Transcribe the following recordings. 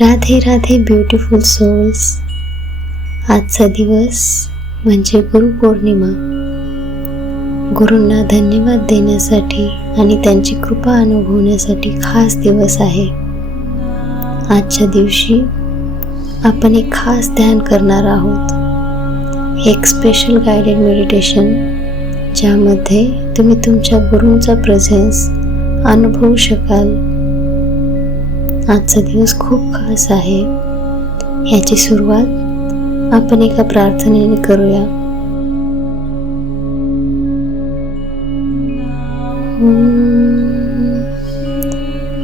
Radhe Radhe beautiful souls आजचा दिवस म्हणजे गुरुपौर्णिमा गुरूंना धन्यवाद देण्यासाठी आणि त्यांची कृपा अनुभवण्यासाठी खास दिवस आहे. आजच्या दिवशी आपण एक खास ध्यान करणार आहोत. एक स्पेशल गायडेड मेडिटेशन ज्यामध्ये तुम्ही तुमच्या गुरूंचा प्रेझेन्स अनुभवू शकाल. आजचा दिवस खूप खास आहे. याची सुरुवात आपण एका प्रार्थनेने करूया.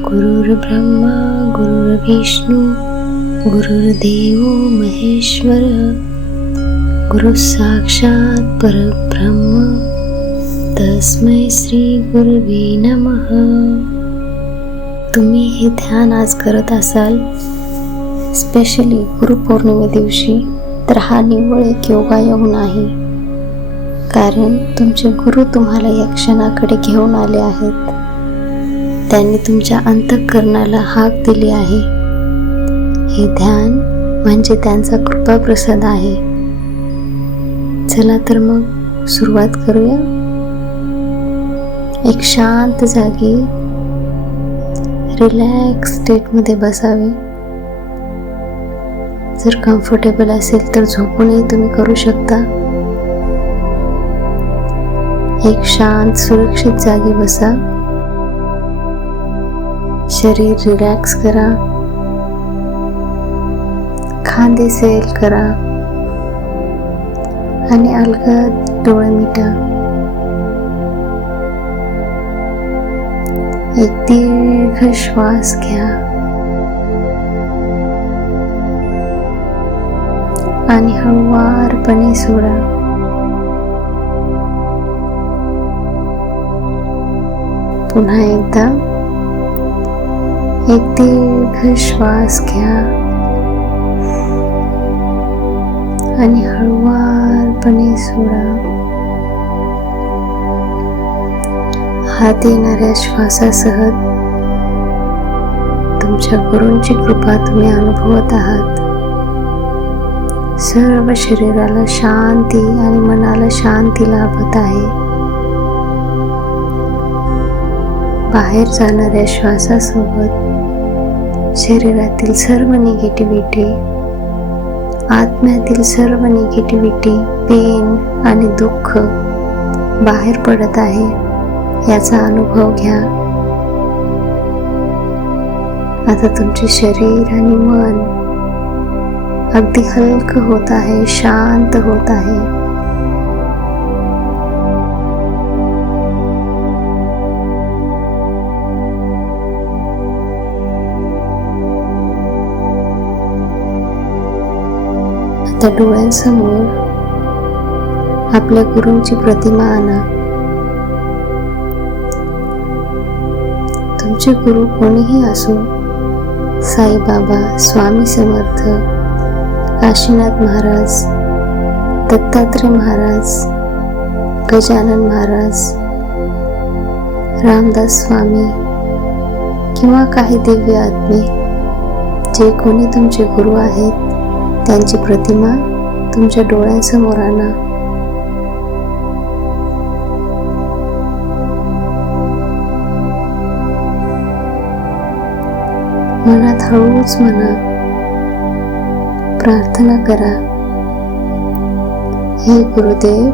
गुरुर्ब्रह्मा गुरुर्विष्णू गुरुर्देव महेश्वर गुरु साक्षात परब्रह्म तस्मै श्री गुरुवे नमः. तुम्ही हे ध्यान आज करत असाल? स्पेशली गुरुपौर्णिमे दिवशी तर हा निव्वळ एक योगायोग नाही. कारण तुमचे गुरु तुम्हाला या क्षणाकडे घेऊन आले आहेत. त्यांनी तुमच्या अंतःकरणाला हाक दिली आहे. हे ध्यान म्हणजे त्यांचा कृपा प्रसाद आहे. चला तर मग सुरुवात करूया. एक शांत जागी रिलॅक्स स्टेटमध्ये बसावे. जर कम्फर्टेबल असेल तर झोपूनही तुम्ही करू शकता. एक शांत सुरक्षित जागी बसा. शरीर रिलॅक्स करा. खांदे सेल करा. आणि अलगद डोळे मिटा. एक दीर्घ श्वास घ्या. आणि हळुवारपणे सोडा. पुन्हा एकदा. एक दीर्घ श्वास घ्या. आणि हळुवारपणे सोडा. हात येणाऱ्या श्वासासह तुमच्या गुरूंची कृपा तुम्ही अनुभवत आहात. सर्व शरीराला शांती आणि मनाला शांती लाभत आहे. बाहेर जाणाऱ्या श्वासासोबत शरीरातील सर्व निगेटिव्हिटी आत्म्यातील सर्व निगेटिव्हिटी पेन आणि दुःख बाहेर पडत आहे. याचा अनुभव घ्या. आता तुमचे शरीर आणि मन अगदी हलकं होत आहे शांत होत आहे. आता डोळ्यांसमोर आपल्या गुरूंची प्रतिमा आणा. आमचे गुरु कोणीही असो साईबाबा स्वामी समर्थ काशीनाथ महाराज दत्तात्रय महाराज गजानन महाराज रामदास स्वामी किंवा काही दिव्य आत्मे जे कोणी तुमचे गुरु आहेत त्यांची प्रतिमा तुमच्या डोळ्यांसमोर आणा. मनात हळूच म्हणा प्रार्थना करा. हे गुरुदेव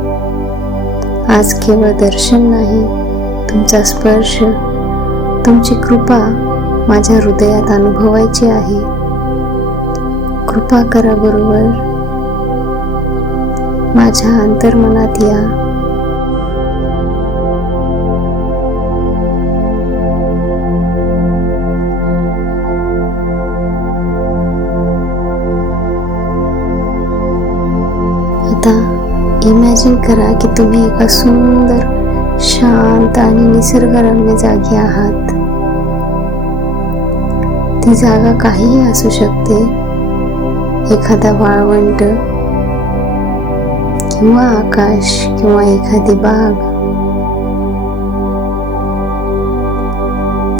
आज केवळ दर्शन नाही तुमचा स्पर्श तुमची कृपा माझ्या हृदयात अनुभवायची आहे. कृपा करा गुरुवर. माझ्या अंतर्मनात या. इमॅजिन करा की तुम्ही एका सुंदर शांत आणि निसर्गरम्य जागी आहात. ती जागा काहीही असू शकते. एखादा वाळवंट किंवा आकाश किंवा एखादी बाग.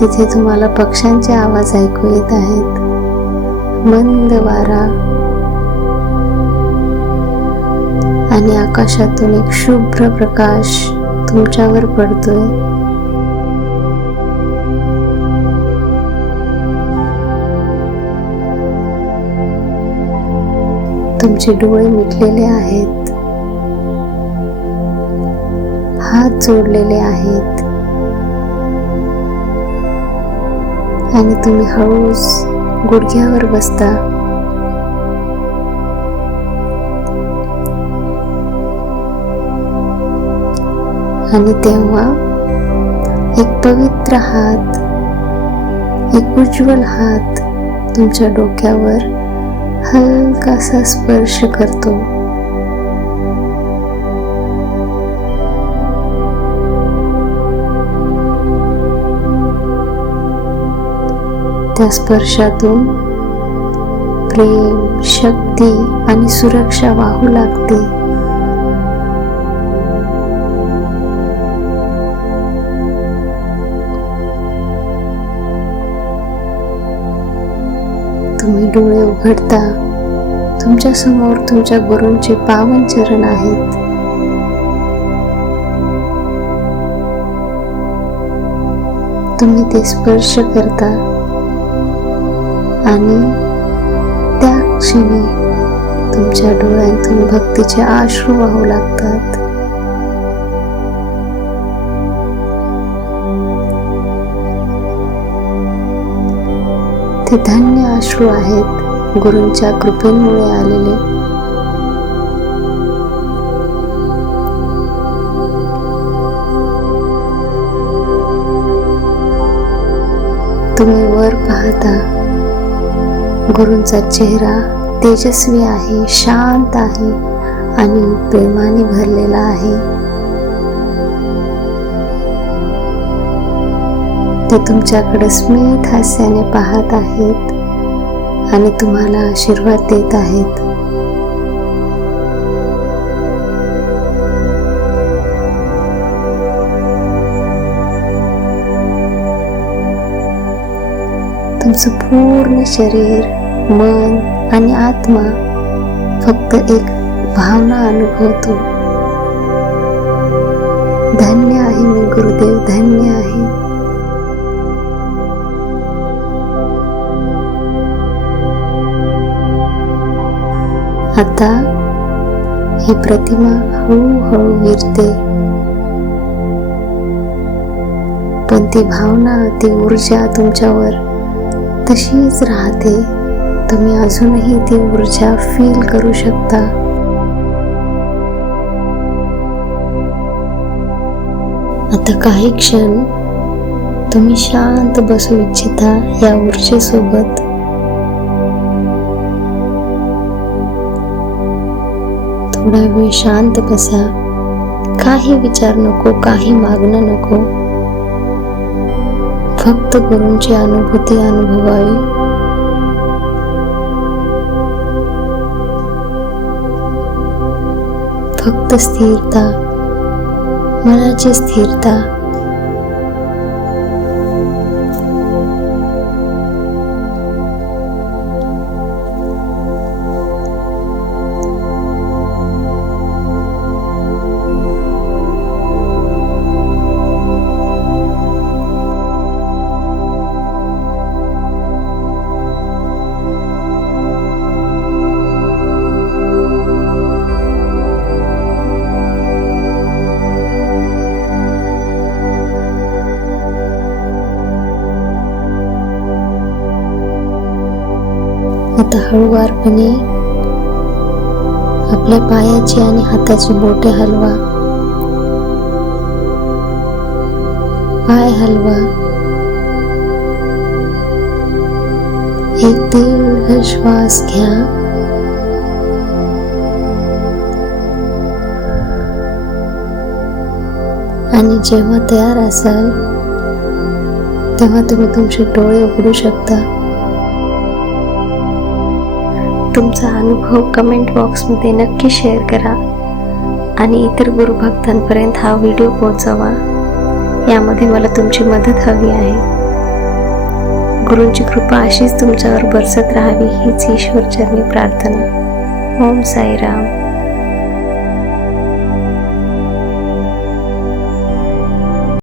तिथे तुम्हाला पक्ष्यांचे आवाज ऐकू येत आहेत. मंद वारा आणि आकाशातून एक शुभ्र प्रकाश तुमच्यावर पडतोय. तुमचे डोळे मिटलेले आहेत. हात जोडलेले आहेत. आणि तुम्ही हळूस गुडघ्यावर बसता. आणि तेव्हा एक पवित्र हात एक उज्ज्वल हात तुमच्या डोक्यावर हलकासा स्पर्श करतो. त्या स्पर्शातून प्रेम शक्ती आणि सुरक्षा वाहू लागते. डोळे उघडता तुमच्यासमोर तुमच्या गुरूंचे पावन चरण आहेत. तुम्ही ते स्पर्श करता आणि त्या क्षणी तुमच्या डोळ्यातून भक्तीचे आश्रू वाहू लागतात. ते धन्य अश्रू आहेत गुरूंच्या कृपेमुळे आलेले. तुम्ही वर पाहता गुरूंचा चेहरा तेजस्वी आहे शांत आहे आणि प्रेमाने भरलेला आहे. ते तुमच्याकडे स्मित हास्याने पाहत आहेत आणि तुम्हाला आशीर्वाद देत आहेत. तुमचं पूर्ण शरीर मन आणि आत्मा फक्त एक भावना अनुभवतो. धन्य आहे मी गुरुदेव धन्य आहे. आता ही प्रतिमा हळूहळू विरते. पण ती भावना ती ऊर्जा तुमच्यावर तशीच राहते. तुम्ही अजूनही ती ऊर्जा फील करू शकता. आता काही क्षण तुम्ही शांत बसू इच्छिता या ऊर्जेसोबत. वेळ शांत बसा. काही विचार नको काही मागणं नको फक्त गुरूंची अनुभूती अनुभवावी. फक्त स्थिरता. मनाची स्थिरता. आता हळूवारपणे आपल्या पायाची आणि हाताची बोटे हलवा. पाय हलवा. एक दीर्घ श्वास घ्या. आणि जेव्हा तयार असाल तेव्हा तुम्ही तुमचे डोळे उघडू शकता. तुमचा अनुभव कमेंट बॉक्समध्ये नक्की शेअर करा. आणि इतर गुरुभक्तांपर्यंत हा व्हिडिओ पोहोचवा. यामध्ये मला तुमची मदत हवी आहे. गुरूंची कृपा अशीच तुमच्यावर बरसत राहावी हीच ईश्वरचरणी प्रार्थना. ओम साईराम.